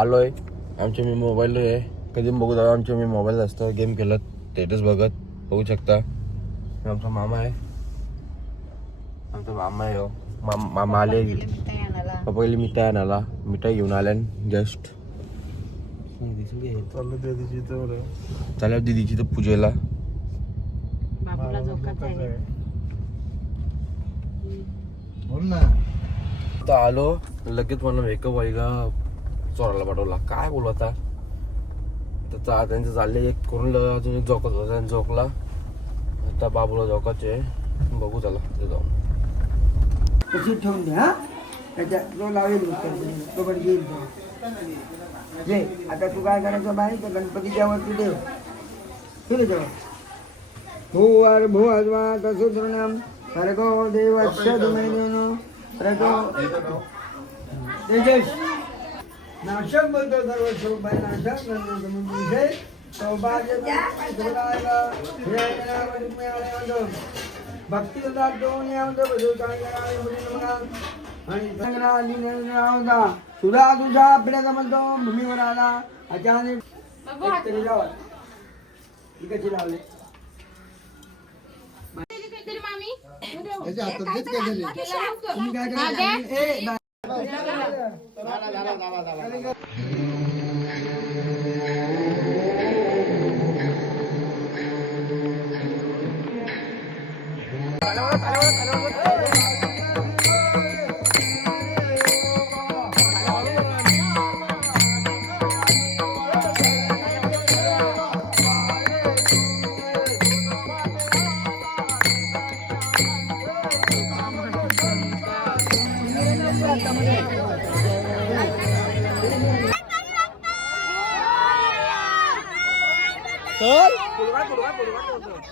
आलोय. आमच्या मी मोबाईल आहे कधी बघू दादा. आमच्या मी मोबाईल असतं गेम खेळत स्टेटस बघत बघू शकता. आमचा मामा आहे. आमचा मामा आहे हो. मामा आले पहिले मिठाई आणायला. मिठाई घेऊन आल्या जस्ट चालू दीदीची तर पूजेला. आलो लगेच मला मेकअप व्हायला चोराला पाठवला. काय बोलू आता त्यांचं चालले एक करून अजून एक झोकत होता झोकला. आता बाबूला झोकाचे बघू चला ते जाऊन कशी ठेवून द्या तो लावेल तो पण घेईल जे. आता तू काय करायचं बाई तर गणपतीच्या वरती देव ठीक आहे तेव्हा भूवर भुवस्वा तसुद्रणाम सर्गो देवस्य दुमेनो प्रगो तेजस नाशक बोलतो सर्व स्वरूप आहे. नाशक म्हणजे सौभाग्य भक्ती दोन आणि सुधा तुझा आपल्याचा म्हणतो भूमीवर आला अचानक कशी लावले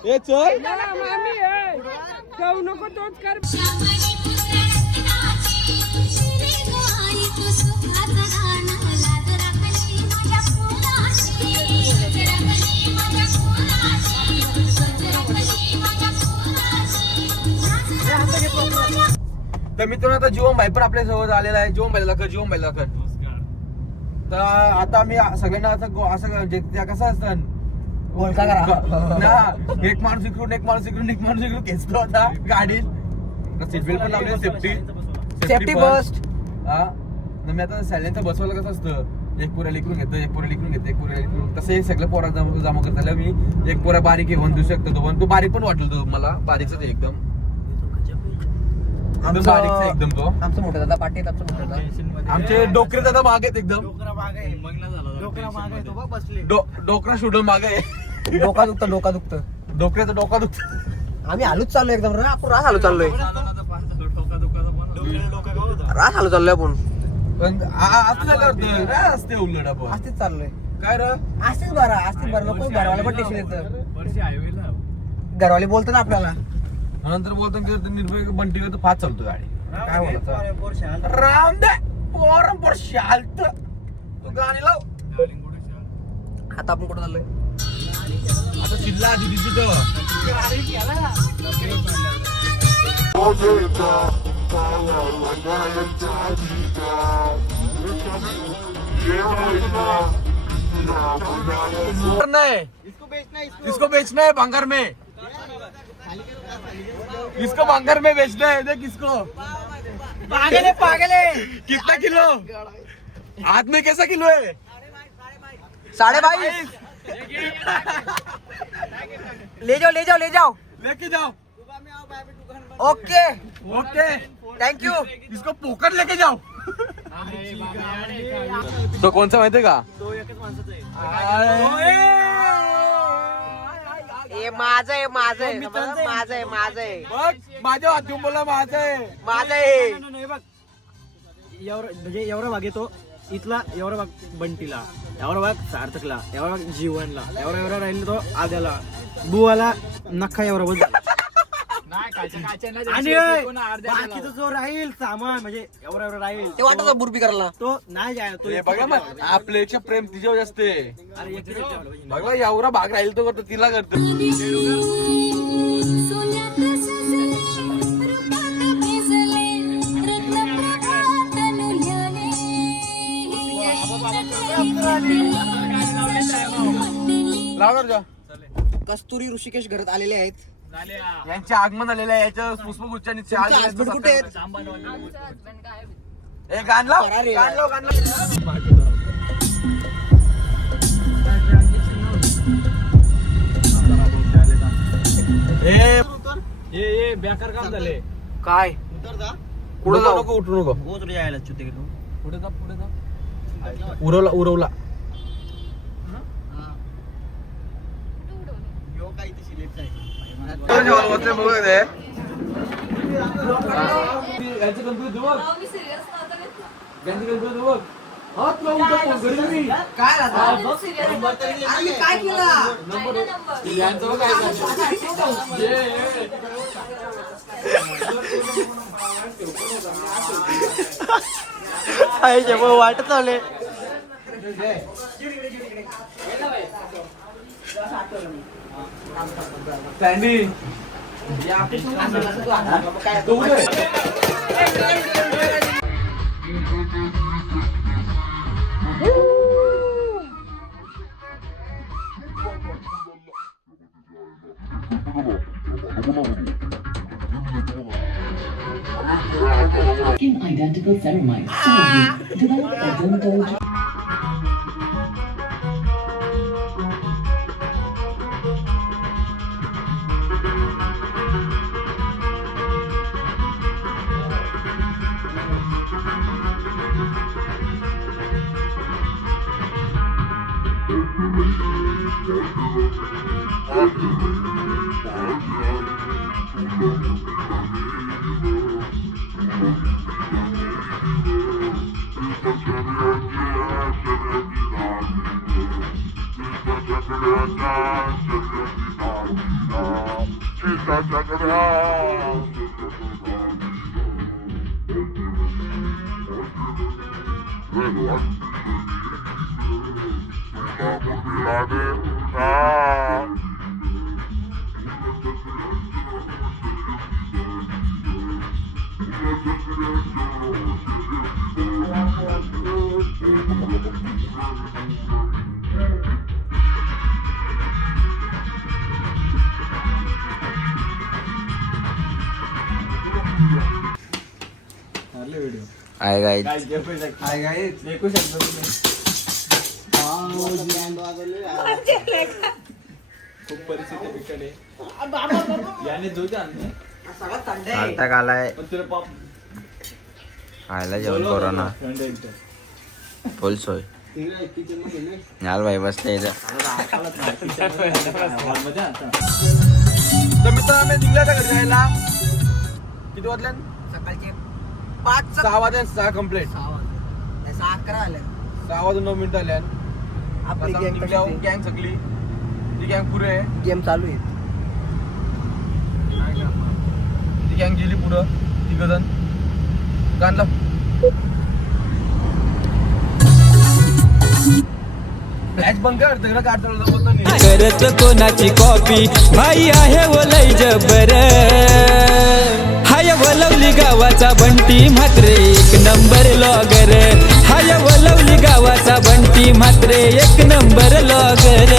ए चल जाऊ नको तोच कर. तर मित्रांनो आता जीवन भाई पण आपल्या सोबत आलेला आहे. जीवन भाईला दाखल. तर आता आम्ही सगळ्यांना असं कसं असतं ना एक माणूस इकडून एक माणूस खेचतो होता गाडीत. सीट बेल्ट पण लावली सेफ्टी फर्स्ट. हा मी आता सायलेन्सर बसवायला कसं असतं एक पोऱ्याला इकडून घेतो एक पोऱ्याला इकडून घेतो एक पोऱ्याला इकडून तसं हे सगळं पोरा जमा करता मी एक पोरा बारीक घेऊन देऊ शकतो. तो पण तो बारीक पण वाटलो तो मला बारीकच आहे एकदम. एकदम तो आमचं मोठं दादा पाटील आमचं मोठं दादा आमचे डोकरे दादा मागे आहेत एकदम. डोकरा शोधून मागे आहे. डोका दुखतं डोकऱ्याचं डोका दुखतं. आम्ही हालूच चाललोय एकदम आपण रास हालू चाललोय आपण पण असं झालं असते उलट आपण असतेच चाललोय. काय रे असतेच बरं नको घरवाले पण टेन्शन येतं. घरवाले बोलतात ना आपल्याला नंतर बोलतो निर्भय बंटी तर फास्ट चालतो गाडी. काय बोलायचं राम दे पोर शालत तू गाणी लाव. आता आपण कुठं चाललोय आता चिल्ला आधी तिथं इसको बेचना है भंगार में. इसको भंगार में बेचना है. देख इसको पागल है. कितना किलो हाथ में कैसा किलो है 22.5. ले जाओ लेके जाओ. Okay thank you. इसको पोकर लेके जाओ. तो कोणचा माहितीये का तो एकच माणसाचा आहे. माझं आहे बघ माझ्या हातून बोला माझं आहे बघ. म्हणजे एवढा भाग येतो इथला, एवढा भाग बंटीला, एवढा भाग सार्थकला, एवढा भाग जीवनला, एवढा राहिला तो आद्याला, बुवाला नखा एवढा बोल. आणि बाकीचा जो राहील सामान म्हणजे एवढा राहील ते वाटत बुरबी करायला तो नाही जाय. तो बघा मग आपल्यापेक्षा प्रेम तिच्यावर जास्त आहे. बघा एवढा भाग राहील तो करतो तिला करतो. कस्तुरी ऋषिकेश घरात आलेले आहेत. यांचे आगमन झालेले आहे. याच्या पुष्पगुच्छांनी तुमचे husband कुठे आहेत? ए, गाण लाव, फरार आहे. गाण लाव, गाण लाव. ये बेकार काम झाले. काय पुढे जाऊ नको, उठू नको. पुढे जा पुढे जा. उरवला काय केलं? वाट चालले. In identical ceramides, Synergy developed a dermatology. आहे गाईज. खूप परिस्थिती बिकट आहे. याने जोते आणले. नाटक आलाय पण तुला पाप खायला जेवण कोरोना फुल सोय. याल भाई बसले इथं. तर मित्र आम्ही निघल्या त्या घरी जायला. किती वाजल्या? सकाळचे 5 6 वाजल्या. 6 कंप्लीट. 11 आले. 6 वाजून 9 मिनिटं आल्या. आपली गँग गँग सगळी ती गँग पुरे आहे. गेम चालू आहे. ती गँग गेली पुढं. तिघ जण गाणला. फ्लॅश बंद कर. तिकडं काढ चालू करत कोणाची कॉपी भाई आहे ओलई जबर. हाय वलवली गावाचा बंटी मात्र एक नंबर लॉगर. हाय वलवली गावाचा बंटी मात्र एक नंबर लॉगर.